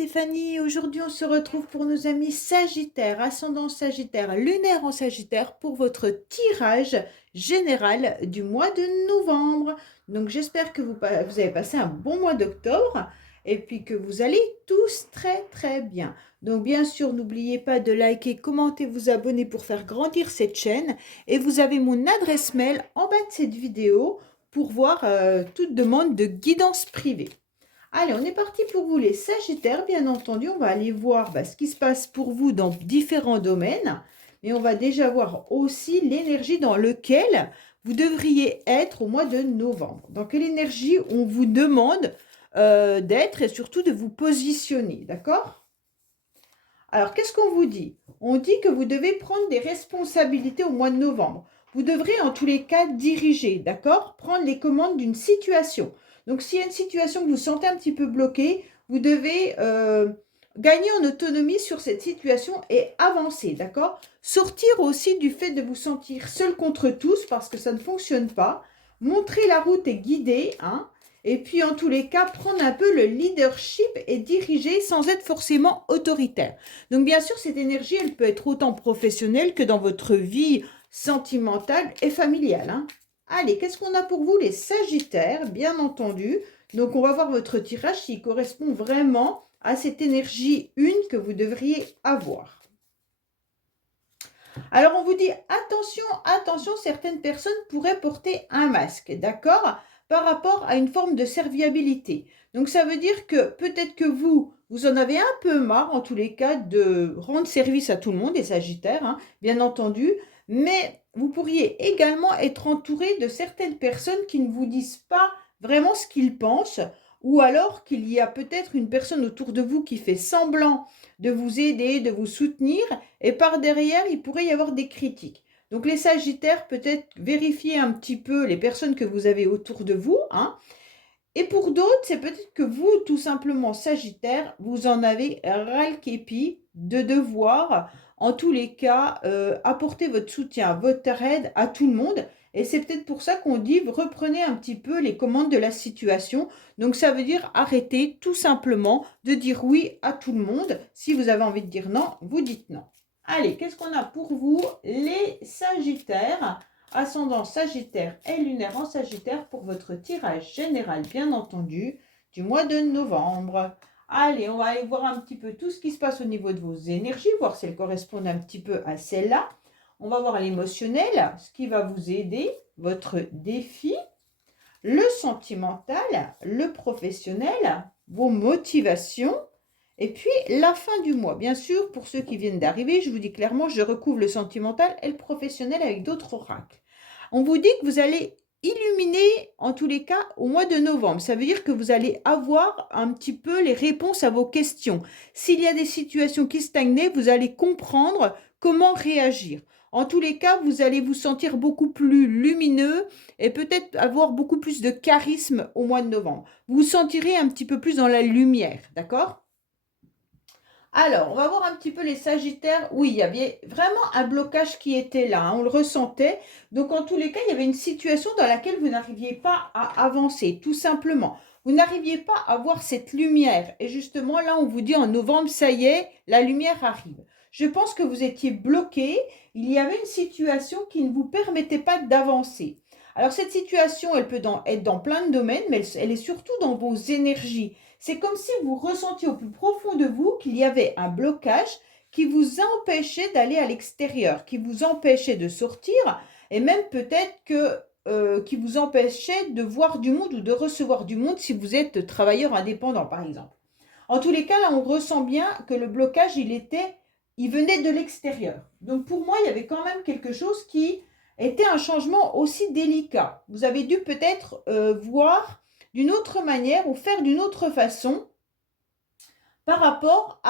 Stéphanie. Aujourd'hui, on se retrouve pour nos amis Sagittaires, ascendant Sagittaire, lunaire en Sagittaire, pour votre tirage général du mois de novembre. Donc, j'espère que vous avez passé un bon mois d'octobre et puis que vous allez tous très très bien. Donc, bien sûr, n'oubliez pas de liker, commenter, vous abonner pour faire grandir cette chaîne. Et vous avez mon adresse mail en bas de cette vidéo pour voir toute demande de guidance privée. Allez, on est parti pour vous les Sagittaires, bien entendu. On va aller voir ce qui se passe pour vous dans différents domaines. Mais on va déjà voir aussi l'énergie dans laquelle vous devriez être au mois de novembre. Dans quelle énergie on vous demande d'être et surtout de vous positionner, d'accord? Alors, qu'est-ce qu'on vous dit? On dit que vous devez prendre des responsabilités au mois de novembre. Vous devrez en tous les cas diriger, d'accord? Prendre les commandes d'une situation. Donc, s'il y a une situation que vous sentez un petit peu bloquée, vous devez gagner en autonomie sur cette situation et avancer, d'accord? Sortir aussi du fait de vous sentir seul contre tous parce que ça ne fonctionne pas. Montrer la route et guider, hein? Et puis, en tous les cas, prendre un peu le leadership et diriger sans être forcément autoritaire. Donc, bien sûr, cette énergie, elle peut être autant professionnelle que dans votre vie sentimentale et familiale, hein. Allez, qu'est-ce qu'on a pour vous, les Sagittaires, bien entendu. Donc, on va voir votre tirage s'il correspond vraiment à cette énergie une que vous devriez avoir. Alors, on vous dit, attention, attention, certaines personnes pourraient porter un masque, d'accord, par rapport à une forme de serviabilité. Donc, ça veut dire que peut-être que vous en avez un peu marre, en tous les cas, de rendre service à tout le monde, les Sagittaires, hein, bien entendu, mais vous pourriez également être entouré de certaines personnes qui ne vous disent pas vraiment ce qu'ils pensent, ou alors qu'il y a peut-être une personne autour de vous qui fait semblant de vous aider, de vous soutenir, et par derrière, il pourrait y avoir des critiques. Donc les Sagittaires, peut-être vérifier un petit peu les personnes que vous avez autour de vous, hein. Et pour d'autres, c'est peut-être que vous, tout simplement, Sagittaire, vous en avez ras-le-képi de devoir, en tous les cas, apporter votre soutien, votre aide à tout le monde. Et c'est peut-être pour ça qu'on dit, reprenez un petit peu les commandes de la situation. Donc, ça veut dire arrêter tout simplement de dire oui à tout le monde. Si vous avez envie de dire non, vous dites non. Allez, qu'est-ce qu'on a pour vous, les Sagittaires? Ascendant Sagittaire et lunaire en Sagittaire pour votre tirage général, bien entendu, du mois de novembre. Allez, on va aller voir un petit peu tout ce qui se passe au niveau de vos énergies, voir si elles correspondent un petit peu à celles-là. On va voir l'émotionnel, ce qui va vous aider, votre défi, le sentimental, le professionnel, vos motivations, et puis la fin du mois. Bien sûr, pour ceux qui viennent d'arriver, je vous dis clairement, je recouvre le sentimental et le professionnel avec d'autres oracles. On vous dit que vous allez illuminer, en tous les cas, au mois de novembre. Ça veut dire que vous allez avoir un petit peu les réponses à vos questions. S'il y a des situations qui stagnaient, vous allez comprendre comment réagir. En tous les cas, vous allez vous sentir beaucoup plus lumineux et peut-être avoir beaucoup plus de charisme au mois de novembre. Vous vous sentirez un petit peu plus dans la lumière, d'accord? Alors, on va voir un petit peu les Sagittaires. Oui, il y avait vraiment un blocage qui était là, hein, on le ressentait. Donc, en tous les cas, il y avait une situation dans laquelle vous n'arriviez pas à avancer, tout simplement. Vous n'arriviez pas à voir cette lumière. Et justement, là, on vous dit en novembre, ça y est, la lumière arrive. Je pense que vous étiez bloqué. Il y avait une situation qui ne vous permettait pas d'avancer. Alors, cette situation, elle peut être dans plein de domaines, mais elle est surtout dans vos énergies. C'est comme si vous ressentiez au plus profond de vous qu'il y avait un blocage qui vous empêchait d'aller à l'extérieur, qui vous empêchait de sortir et même peut-être qui vous empêchait de voir du monde ou de recevoir du monde si vous êtes travailleur indépendant, par exemple. En tous les cas, là, on ressent bien que le blocage, il venait de l'extérieur. Donc, pour moi, il y avait quand même quelque chose qui était un changement aussi délicat. Vous avez dû peut-être voir d'une autre manière ou faire d'une autre façon par rapport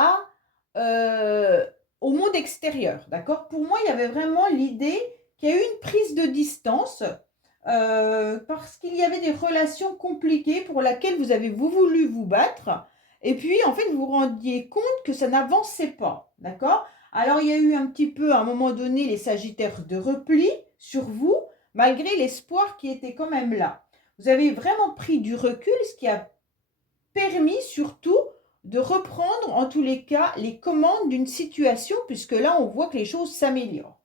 au monde extérieur, d'accord? Pour moi, il y avait vraiment l'idée qu'il y a eu une prise de distance parce qu'il y avait des relations compliquées pour lesquelles vous avez voulu vous battre et puis, en fait, vous vous rendiez compte que ça n'avançait pas, d'accord? Alors, il y a eu un petit peu, à un moment donné, les Sagittaires de repli sur vous, malgré l'espoir qui était quand même là. Vous avez vraiment pris du recul, ce qui a permis surtout de reprendre en tous les cas les commandes d'une situation, puisque là on voit que les choses s'améliorent.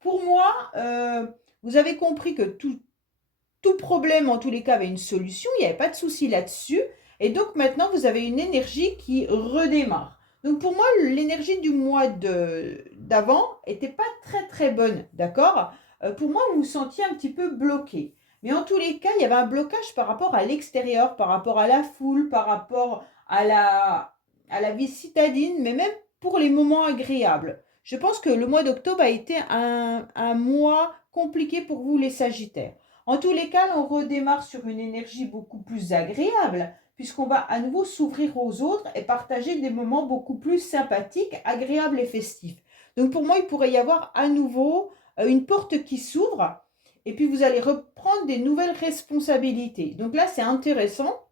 Pour moi, vous avez compris que tout problème en tous les cas avait une solution, il n'y avait pas de souci là-dessus, et donc maintenant vous avez une énergie qui redémarre. Donc pour moi, l'énergie du mois d'avant n'était pas très très bonne, d'accord. Pour moi, vous vous sentiez un petit peu bloqué. Mais en tous les cas, il y avait un blocage par rapport à l'extérieur, par rapport à la foule, par rapport à la vie citadine, mais même pour les moments agréables. Je pense que le mois d'octobre a été un mois compliqué pour vous les Sagittaires. En tous les cas, on redémarre sur une énergie beaucoup plus agréable, puisqu'on va à nouveau s'ouvrir aux autres et partager des moments beaucoup plus sympathiques, agréables et festifs. Donc pour moi, il pourrait y avoir à nouveau une porte qui s'ouvre, et puis vous allez reprendre des nouvelles responsabilités. Donc là, c'est intéressant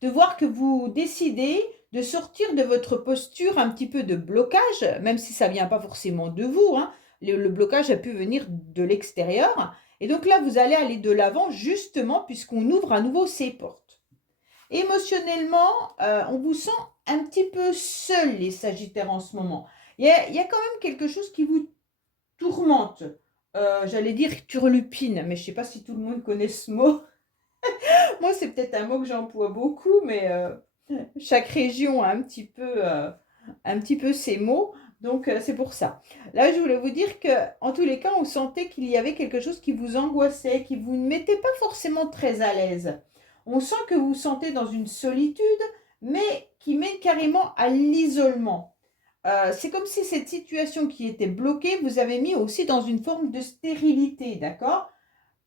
de voir que vous décidez de sortir de votre posture un petit peu de blocage, même si ça ne vient pas forcément de vous, hein. Le blocage a pu venir de l'extérieur. Et donc là, vous allez aller de l'avant justement puisqu'on ouvre à nouveau ces portes. Émotionnellement, on vous sent un petit peu seul, les Sagittaires, en ce moment. Il y a quand même quelque chose qui vous tourmente. J'allais dire turlupine, mais je ne sais pas si tout le monde connaît ce mot. Moi, c'est peut-être un mot que j'emploie beaucoup, mais chaque région a un petit peu ses mots. Donc, c'est pour ça. Là, je voulais vous dire que, en tous les cas, on sentait qu'il y avait quelque chose qui vous angoissait, qui vous ne mettait pas forcément très à l'aise. On sent que vous vous sentez dans une solitude, mais qui mène carrément à l'isolement. C'est comme si cette situation qui était bloquée vous avait mis aussi dans une forme de stérilité, d'accord?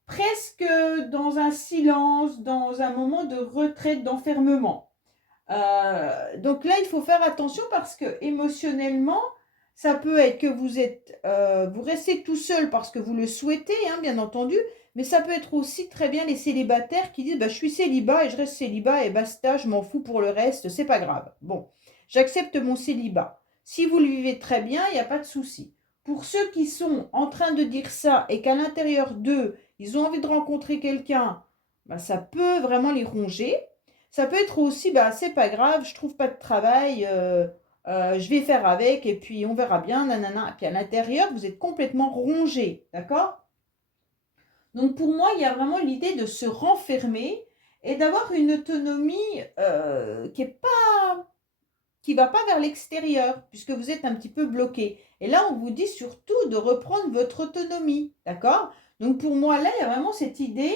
Presque dans un silence, dans un moment de retraite, d'enfermement. Donc là, il faut faire attention parce que émotionnellement, ça peut être que vous restez tout seul parce que vous le souhaitez, hein, bien entendu, mais ça peut être aussi très bien les célibataires qui disent bah, je suis célibat et je reste célibat et basta, je m'en fous pour le reste, c'est pas grave. Bon, j'accepte mon célibat. Si vous le vivez très bien, il n'y a pas de souci. Pour ceux qui sont en train de dire ça et qu'à l'intérieur d'eux, ils ont envie de rencontrer quelqu'un, bah, ça peut vraiment les ronger. Ça peut être aussi, bah, c'est pas grave, je trouve pas de travail, je vais faire avec et puis on verra bien, nanana. Et puis à l'intérieur, vous êtes complètement rongé, d'accord? Donc pour moi, il y a vraiment l'idée de se renfermer et d'avoir une autonomie qui va pas vers l'extérieur, puisque vous êtes un petit peu bloqué. Et là, on vous dit surtout de reprendre votre autonomie, d'accord? Donc pour moi, là, il y a vraiment cette idée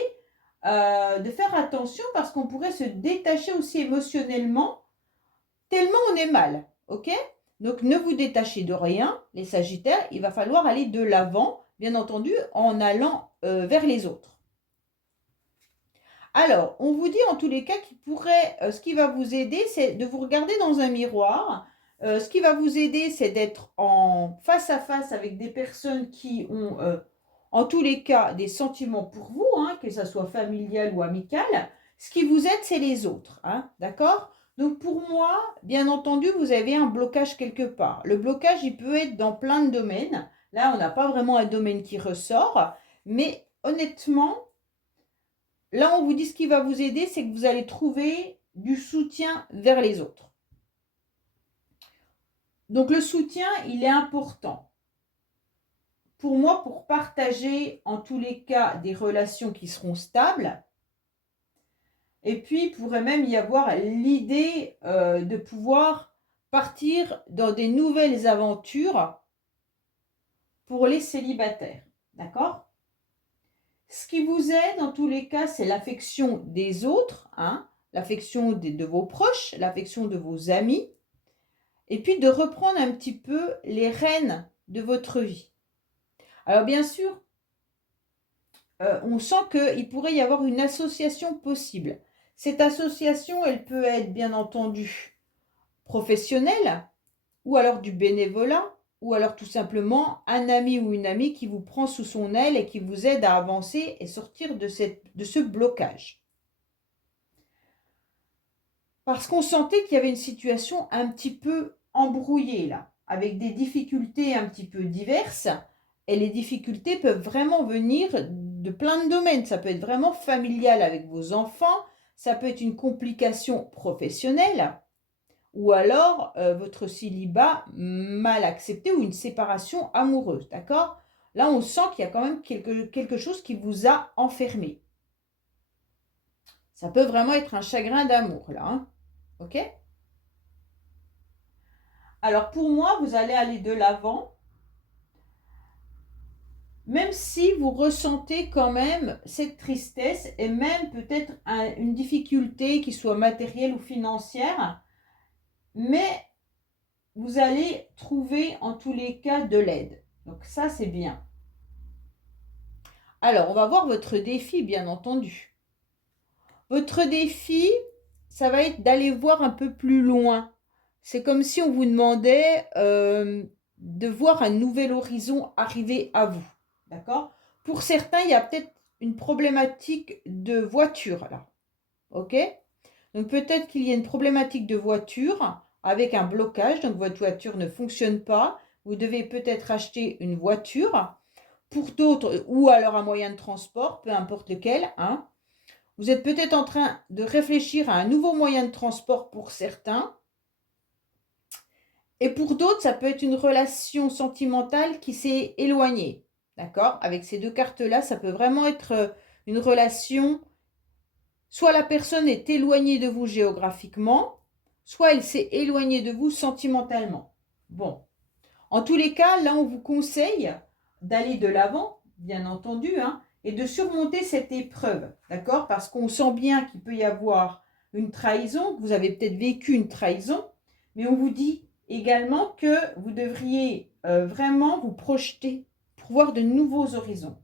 de faire attention parce qu'on pourrait se détacher aussi émotionnellement tellement on est mal, ok? Donc ne vous détachez de rien, les Sagittaires, il va falloir aller de l'avant, bien entendu, en allant vers les autres. Alors, on vous dit en tous les cas ce qui va vous aider, c'est de vous regarder dans un miroir. Ce qui va vous aider, c'est d'être en face à face avec des personnes qui ont, en tous les cas, des sentiments pour vous, hein, que ça soit familial ou amical. Ce qui vous aide, c'est les autres, hein, d'accord? Donc pour moi, bien entendu, vous avez un blocage quelque part. Le blocage, il peut être dans plein de domaines. Là, on n'a pas vraiment un domaine qui ressort, mais honnêtement, là, on vous dit ce qui va vous aider, c'est que vous allez trouver du soutien vers les autres. Donc le soutien, il est important. Pour moi, pour partager en tous les cas des relations qui seront stables, et puis il pourrait même y avoir l'idée de pouvoir partir dans des nouvelles aventures pour les célibataires. D'accord? Ce qui vous aide, dans tous les cas, c'est l'affection des autres, hein, l'affection de vos proches, l'affection de vos amis, et puis de reprendre un petit peu les rênes de votre vie. Alors bien sûr, on sent qu'il pourrait y avoir une association possible. Cette association, elle peut être bien entendu professionnelle, ou alors du bénévolat, ou alors tout simplement un ami ou une amie qui vous prend sous son aile et qui vous aide à avancer et sortir de ce blocage. Parce qu'on sentait qu'il y avait une situation un petit peu embrouillée là, avec des difficultés un petit peu diverses. Et les difficultés peuvent vraiment venir de plein de domaines. Ça peut être vraiment familial avec vos enfants, ça peut être une complication professionnelle, ou alors votre célibat mal accepté ou une séparation amoureuse, d'accord? Là, on sent qu'il y a quand même quelque chose qui vous a enfermé. Ça peut vraiment être un chagrin d'amour, là, hein, ok? Alors, pour moi, vous allez aller de l'avant, même si vous ressentez quand même cette tristesse et même peut-être une difficulté qui soit matérielle ou financière, mais vous allez trouver en tous les cas de l'aide. Donc ça, c'est bien. Alors, on va voir votre défi, bien entendu. Votre défi, ça va être d'aller voir un peu plus loin. C'est comme si on vous demandait de voir un nouvel horizon arriver à vous. D'accord? Pour certains, il y a peut-être une problématique de voiture là. OK? Donc peut-être qu'il y a une problématique de voiture avec un blocage, donc votre voiture ne fonctionne pas. Vous devez peut-être acheter une voiture. Pour d'autres, ou alors un moyen de transport, peu importe lequel, hein. Vous êtes peut-être en train de réfléchir à un nouveau moyen de transport pour certains. Et pour d'autres, ça peut être une relation sentimentale qui s'est éloignée. D'accord? Avec ces deux cartes-là, ça peut vraiment être une relation. Soit la personne est éloignée de vous géographiquement, soit elle s'est éloignée de vous sentimentalement. Bon. En tous les cas, là, on vous conseille d'aller de l'avant, bien entendu, hein, et de surmonter cette épreuve, d'accord? Parce qu'on sent bien qu'il peut y avoir une trahison, que vous avez peut-être vécu une trahison, mais on vous dit également que vous devriez vraiment vous projeter pour voir de nouveaux horizons,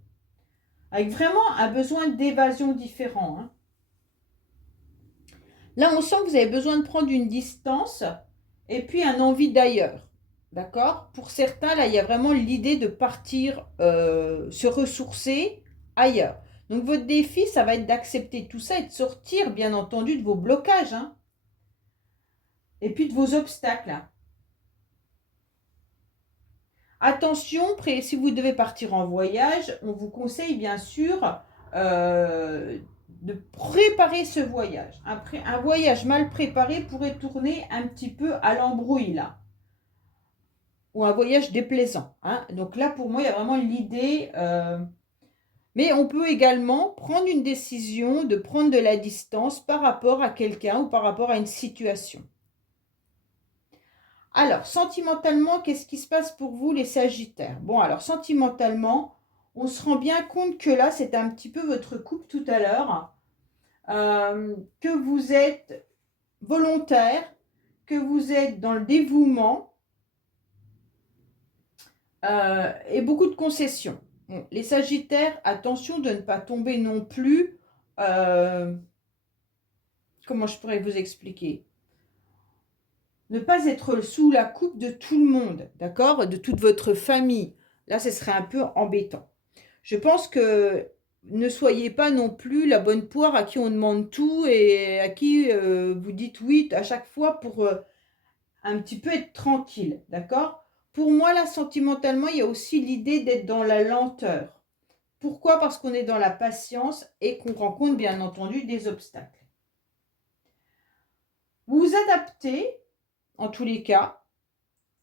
avec vraiment un besoin d'évasion différent, hein. Là, on sent que vous avez besoin de prendre une distance et puis un envie d'ailleurs. D'accord? Pour certains, là, il y a vraiment l'idée de partir se ressourcer ailleurs. Donc, votre défi, ça va être d'accepter tout ça et de sortir, bien entendu, de vos blocages, hein, et puis de vos obstacles, hein. Attention, si vous devez partir en voyage, on vous conseille bien sûr de préparer ce voyage. Un voyage mal préparé pourrait tourner un petit peu à l'embrouille là, ou un voyage déplaisant, hein. Donc là, pour moi, il y a vraiment l'idée, mais on peut également prendre une décision de prendre de la distance par rapport à quelqu'un ou par rapport à une situation. Alors, sentimentalement, qu'est-ce qui se passe pour vous, les Sagittaires? Bon, alors, sentimentalement, on se rend bien compte que là, c'est un petit peu votre couple tout à l'heure, que vous êtes volontaire, que vous êtes dans le dévouement et beaucoup de concessions. Bon, les Sagittaires, attention de ne pas tomber non plus, comment je pourrais vous expliquer? Ne pas être sous la coupe de tout le monde, d'accord? De toute votre famille. Là, ce serait un peu embêtant. Je pense que ne soyez pas non plus la bonne poire à qui on demande tout et à qui vous dites oui à chaque fois pour un petit peu être tranquille, d'accord? Pour moi, là, sentimentalement, il y a aussi l'idée d'être dans la lenteur. Pourquoi? Parce qu'on est dans la patience et qu'on rencontre bien entendu des obstacles. Vous vous adaptez en tous les cas.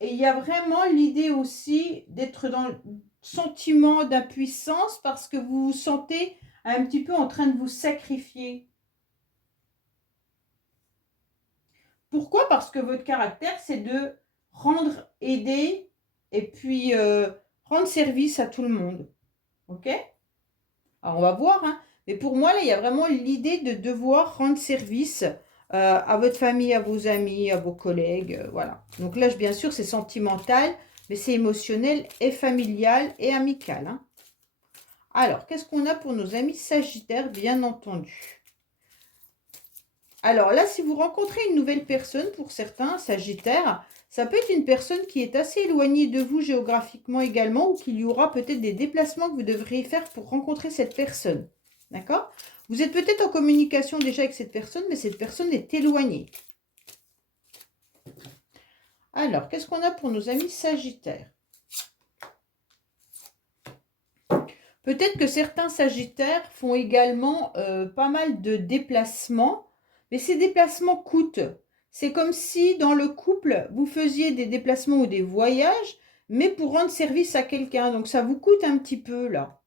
Et il y a vraiment l'idée aussi d'être dans le sentiment d'impuissance parce que vous vous sentez un petit peu en train de vous sacrifier. Pourquoi? Parce que votre caractère, c'est de rendre, aider et puis rendre service à tout le monde. Ok? Alors on va voir, hein. Mais pour moi, là, il y a vraiment l'idée de devoir rendre service à votre famille, à vos amis, à vos collègues, voilà. Donc là, bien sûr, c'est sentimental, mais c'est émotionnel et familial et amical, hein. Alors, qu'est-ce qu'on a pour nos amis Sagittaires, bien entendu? Alors là, si vous rencontrez une nouvelle personne, pour certains Sagittaires, ça peut être une personne qui est assez éloignée de vous géographiquement également, ou qu'il y aura peut-être des déplacements que vous devriez faire pour rencontrer cette personne. D'accord? Vous êtes peut-être en communication déjà avec cette personne, mais cette personne est éloignée. Alors, qu'est-ce qu'on a pour nos amis Sagittaires? Peut-être que certains Sagittaires font également pas mal de déplacements, mais ces déplacements coûtent. c'est comme si dans le couple, vous faisiez des déplacements ou des voyages, mais pour rendre service à quelqu'un. Donc ça vous coûte un petit peu là.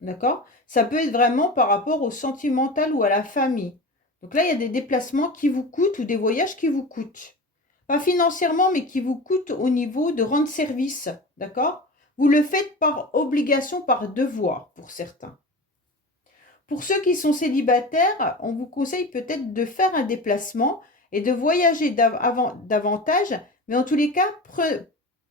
D'accord? Ça peut être vraiment par rapport au sentimental ou à la famille. Donc là, il y a des déplacements qui vous coûtent ou des voyages qui vous coûtent. Pas financièrement, mais qui vous coûtent au niveau de rendre service. D'accord? Vous le faites par obligation, par devoir pour certains. Pour ceux qui sont célibataires, on vous conseille peut-être de faire un déplacement et de voyager davantage, mais en tous les cas,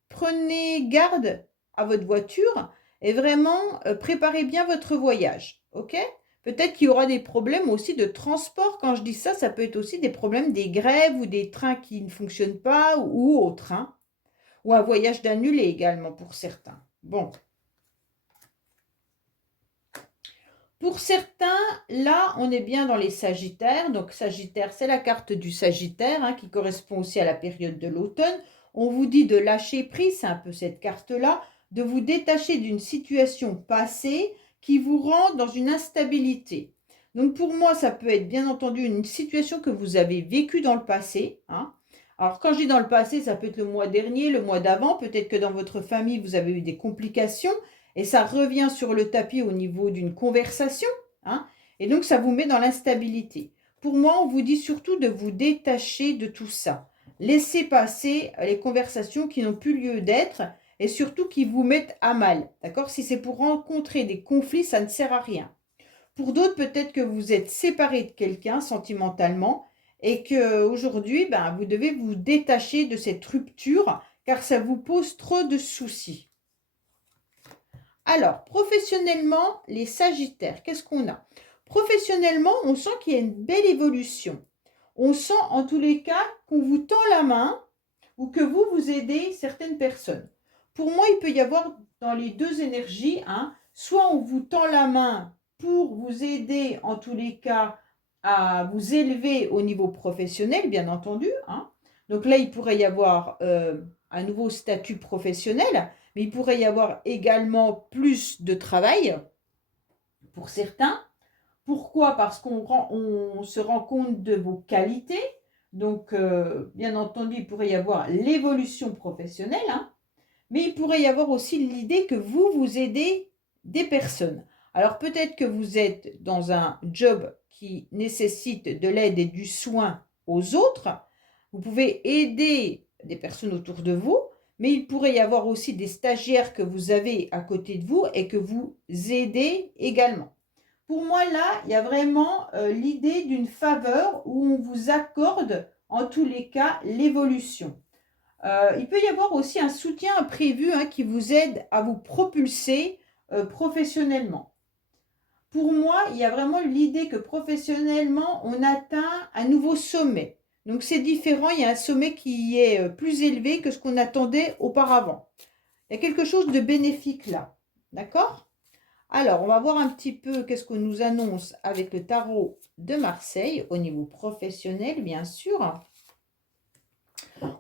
prenez garde à votre voiture et vraiment préparez bien votre voyage. Ok? Peut-être qu'il y aura des problèmes aussi de transport. Quand je dis ça, ça peut être aussi des problèmes des grèves ou des trains qui ne fonctionnent pas ou autres, hein. Ou un voyage d'annulé également pour certains. Bon. Pour certains, là, on est bien dans les Sagittaires. Donc, Sagittaire, c'est la carte du Sagittaire, hein, qui correspond aussi à la période de l'automne. On vous dit de lâcher prise, c'est un peu cette carte-là, de vous détacher d'une situation passée qui vous rend dans une instabilité. Donc, pour moi, ça peut être bien entendu une situation que vous avez vécue dans le passé, hein. Alors, quand je dis dans le passé, ça peut être le mois dernier, le mois d'avant. Peut-être que dans votre famille, vous avez eu des complications. Et ça revient sur le tapis au niveau d'une conversation, hein, et donc ça vous met dans l'instabilité. Pour moi, on vous dit surtout de vous détacher de tout ça. Laissez passer les conversations qui n'ont plus lieu d'être et surtout qui vous mettent à mal. D'accord? Si c'est pour rencontrer des conflits, ça ne sert à rien. Pour d'autres, peut-être que vous êtes séparé de quelqu'un sentimentalement et qu'aujourd'hui, vous devez vous détacher de cette rupture car ça vous pose trop de soucis. Alors, professionnellement, les Sagittaires, qu'est-ce qu'on a? Professionnellement, on sent qu'il y a une belle évolution. On sent en tous les cas qu'on vous tend la main ou que vous aidez certaines personnes. Pour moi, il peut y avoir dans les deux énergies, hein, soit on vous tend la main pour vous aider en tous les cas à vous élever au niveau professionnel, bien entendu, hein. Donc là, il pourrait y avoir un nouveau statut professionnel, mais il pourrait y avoir également plus de travail pour certains. Pourquoi? Parce on se rend compte de vos qualités. Donc, bien entendu, il pourrait y avoir l'évolution professionnelle, hein, mais il pourrait y avoir aussi l'idée que vous aidez des personnes. Alors, peut-être que vous êtes dans un job qui nécessite de l'aide et du soin aux autres. Vous pouvez aider des personnes autour de vous, mais il pourrait y avoir aussi des stagiaires que vous avez à côté de vous et que vous aidez également. Pour moi, là, il y a vraiment l'idée d'une faveur où on vous accorde, en tous les cas, l'évolution. Il peut y avoir aussi un soutien prévu, hein, qui vous aide à vous propulser professionnellement. Pour moi, il y a vraiment l'idée que professionnellement, on atteint un nouveau sommet. Donc c'est différent, il y a un sommet qui est plus élevé que ce qu'on attendait auparavant. Il y a quelque chose de bénéfique là. D'accord? Alors, on va voir un petit peu qu'est-ce qu'on nous annonce avec le tarot de Marseille au niveau professionnel, bien sûr.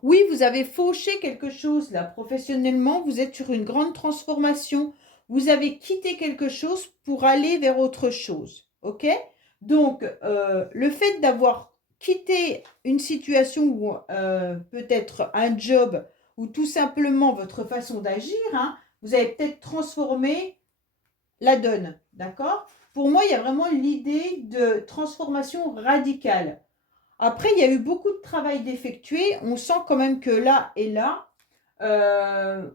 Oui, vous avez fauché quelque chose là. Professionnellement, vous êtes sur une grande transformation. Vous avez quitté quelque chose pour aller vers autre chose. OK? Donc, le fait d'avoir quitté une situation ou peut-être un job ou tout simplement votre façon d'agir, hein, vous avez peut-être transformé la donne, d'accord? Pour moi, il y a vraiment l'idée de transformation radicale. Après, il y a eu beaucoup de travail d'effectuer. On sent quand même que là et là,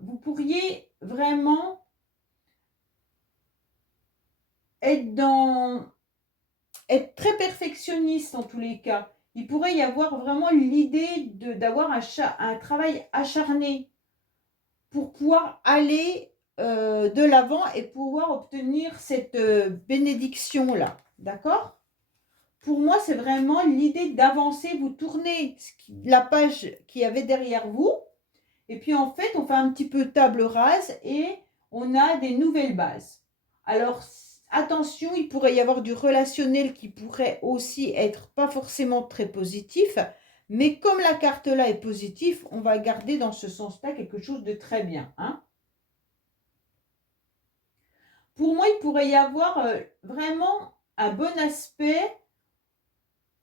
vous pourriez vraiment être être très perfectionniste en tous les cas. Il pourrait y avoir vraiment l'idée d'avoir un travail acharné pour pouvoir aller de l'avant et pouvoir obtenir cette bénédiction-là. D'accord? Pour moi, c'est vraiment l'idée d'avancer. Vous tournez la page qu'il y avait derrière vous. Et puis, en fait, on fait un petit peu table rase et on a des nouvelles bases. Alors, attention, il pourrait y avoir du relationnel qui pourrait aussi être pas forcément très positif. Mais comme la carte là est positive, on va garder dans ce sens-là quelque chose de très bien, hein. Pour moi, il pourrait y avoir vraiment un bon aspect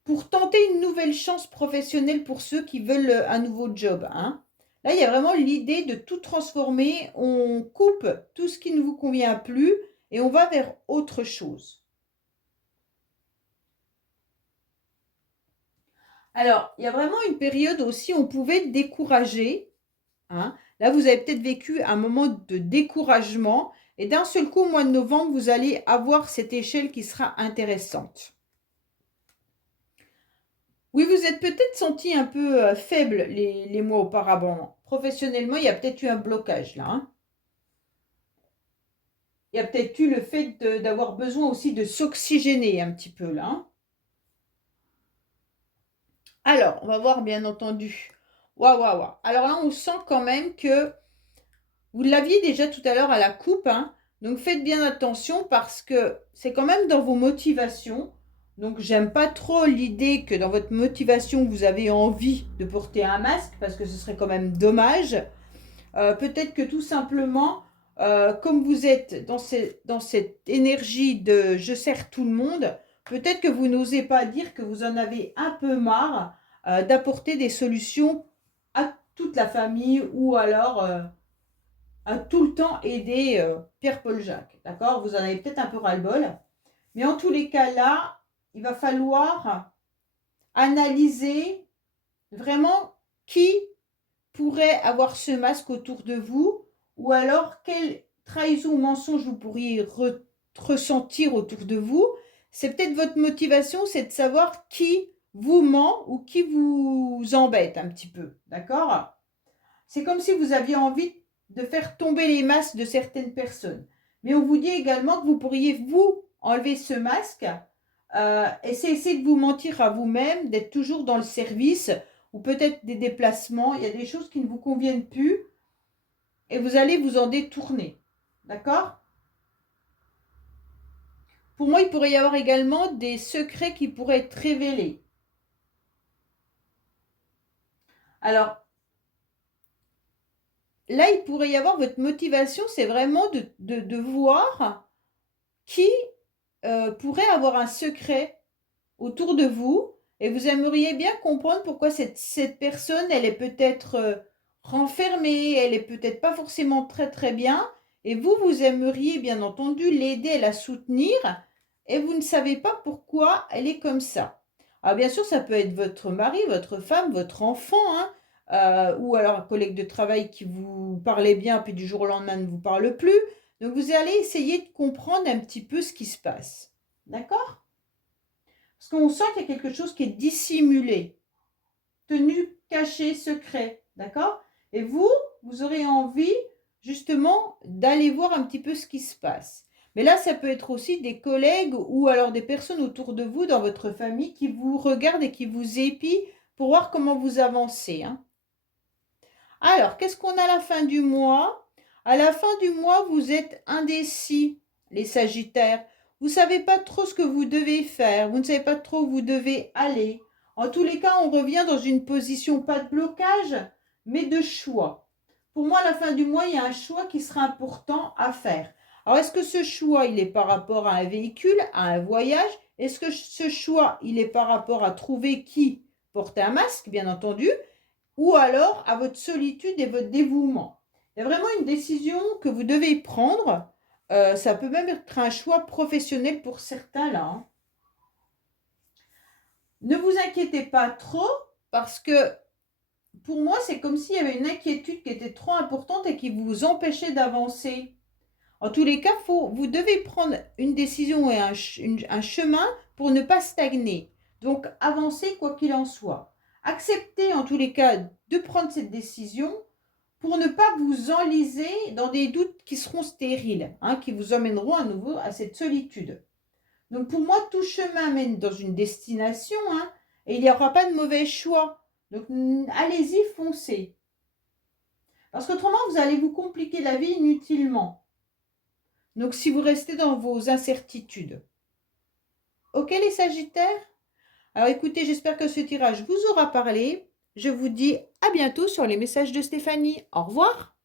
pour tenter une nouvelle chance professionnelle pour ceux qui veulent un nouveau job, hein. Là, il y a vraiment l'idée de tout transformer. On coupe tout ce qui ne vous convient plus et on va vers autre chose. Alors, il y a vraiment une période aussi où on pouvait être découragé, hein. Là, vous avez peut-être vécu un moment de découragement et d'un seul coup, au mois de novembre, vous allez avoir cette échelle qui sera intéressante. Oui, vous êtes peut-être senti un peu faible les mois auparavant. Professionnellement, il y a peut-être eu un blocage là, hein. Il y a peut-être eu le fait d'avoir besoin aussi de s'oxygéner un petit peu là, hein. Alors, on va voir bien entendu. Waouh, waouh, waouh. Alors là, on sent quand même que vous l'aviez déjà tout à l'heure à la coupe, hein. Donc faites bien attention parce que c'est quand même dans vos motivations. Donc j'aime pas trop l'idée que dans votre motivation, vous avez envie de porter un masque parce que ce serait quand même dommage. Peut-être que tout simplement, comme vous êtes dans cette énergie de je sers tout le monde, peut-être que vous n'osez pas dire que vous en avez un peu marre d'apporter des solutions à toute la famille ou alors à tout le temps aider Pierre-Paul Jacques. D'accord? Vous en avez peut-être un peu ras-le-bol. Mais en tous les cas, là, il va falloir analyser vraiment qui pourrait avoir ce masque autour de vous ou alors quelle trahison ou mensonge vous pourriez ressentir autour de vous. C'est peut-être votre motivation, c'est de savoir qui vous ment ou qui vous embête un petit peu. D'accord? C'est comme si vous aviez envie de faire tomber les masques de certaines personnes. Mais on vous dit également que vous pourriez vous enlever ce masque et c'est essayer de vous mentir à vous-même, d'être toujours dans le service ou peut-être des déplacements. Il y a des choses qui ne vous conviennent plus et vous allez vous en détourner. D'accord? Pour moi, il pourrait y avoir également des secrets qui pourraient être révélés. Alors, là, il pourrait y avoir votre motivation, c'est vraiment de voir qui pourrait avoir un secret autour de vous et vous aimeriez bien comprendre pourquoi cette personne, elle est peut-être renfermée, elle est peut-être pas forcément très très bien et vous, vous aimeriez bien entendu l'aider, la soutenir et vous ne savez pas pourquoi elle est comme ça. Alors bien sûr, ça peut être votre mari, votre femme, votre enfant, hein, ou alors un collègue de travail qui vous parlait bien puis du jour au lendemain ne vous parle plus. Donc vous allez essayer de comprendre un petit peu ce qui se passe. D'accord? Parce qu'on sent qu'il y a quelque chose qui est dissimulé, tenu, caché, secret. D'accord? Et vous, vous aurez envie justement d'aller voir un petit peu ce qui se passe. Mais là, ça peut être aussi des collègues ou alors des personnes autour de vous dans votre famille qui vous regardent et qui vous épient pour voir comment vous avancez, hein. Alors, qu'est-ce qu'on a à la fin du mois? À la fin du mois, vous êtes indécis, les Sagittaires. Vous ne savez pas trop ce que vous devez faire. Vous ne savez pas trop où vous devez aller. En tous les cas, on revient dans une position pas de blocage, mais de choix. Pour moi, à la fin du mois, il y a un choix qui sera important à faire. Alors, est-ce que ce choix, il est par rapport à un véhicule, à un voyage? Est-ce que ce choix, il est par rapport à trouver qui porte un masque, bien entendu? Ou alors à votre solitude et votre dévouement. Il y a vraiment une décision que vous devez prendre. Ça peut même être un choix professionnel pour certains là, hein. Ne vous inquiétez pas trop parce que pour moi, c'est comme s'il y avait une inquiétude qui était trop importante et qui vous empêchait d'avancer. En tous les cas, vous devez prendre une décision et un chemin pour ne pas stagner. Donc, avancez quoi qu'il en soit. Acceptez en tous les cas de prendre cette décision pour ne pas vous enliser dans des doutes qui seront stériles, hein, qui vous emmèneront à nouveau à cette solitude. Donc, pour moi, tout chemin mène dans une destination, hein, et il n'y aura pas de mauvais choix. Donc, allez-y, foncez. Parce qu'autrement, vous allez vous compliquer la vie inutilement. Donc, si vous restez dans vos incertitudes. Ok, les Sagittaires? Alors, écoutez, j'espère que ce tirage vous aura parlé. Je vous dis à bientôt sur les messages de Stéphanie. Au revoir.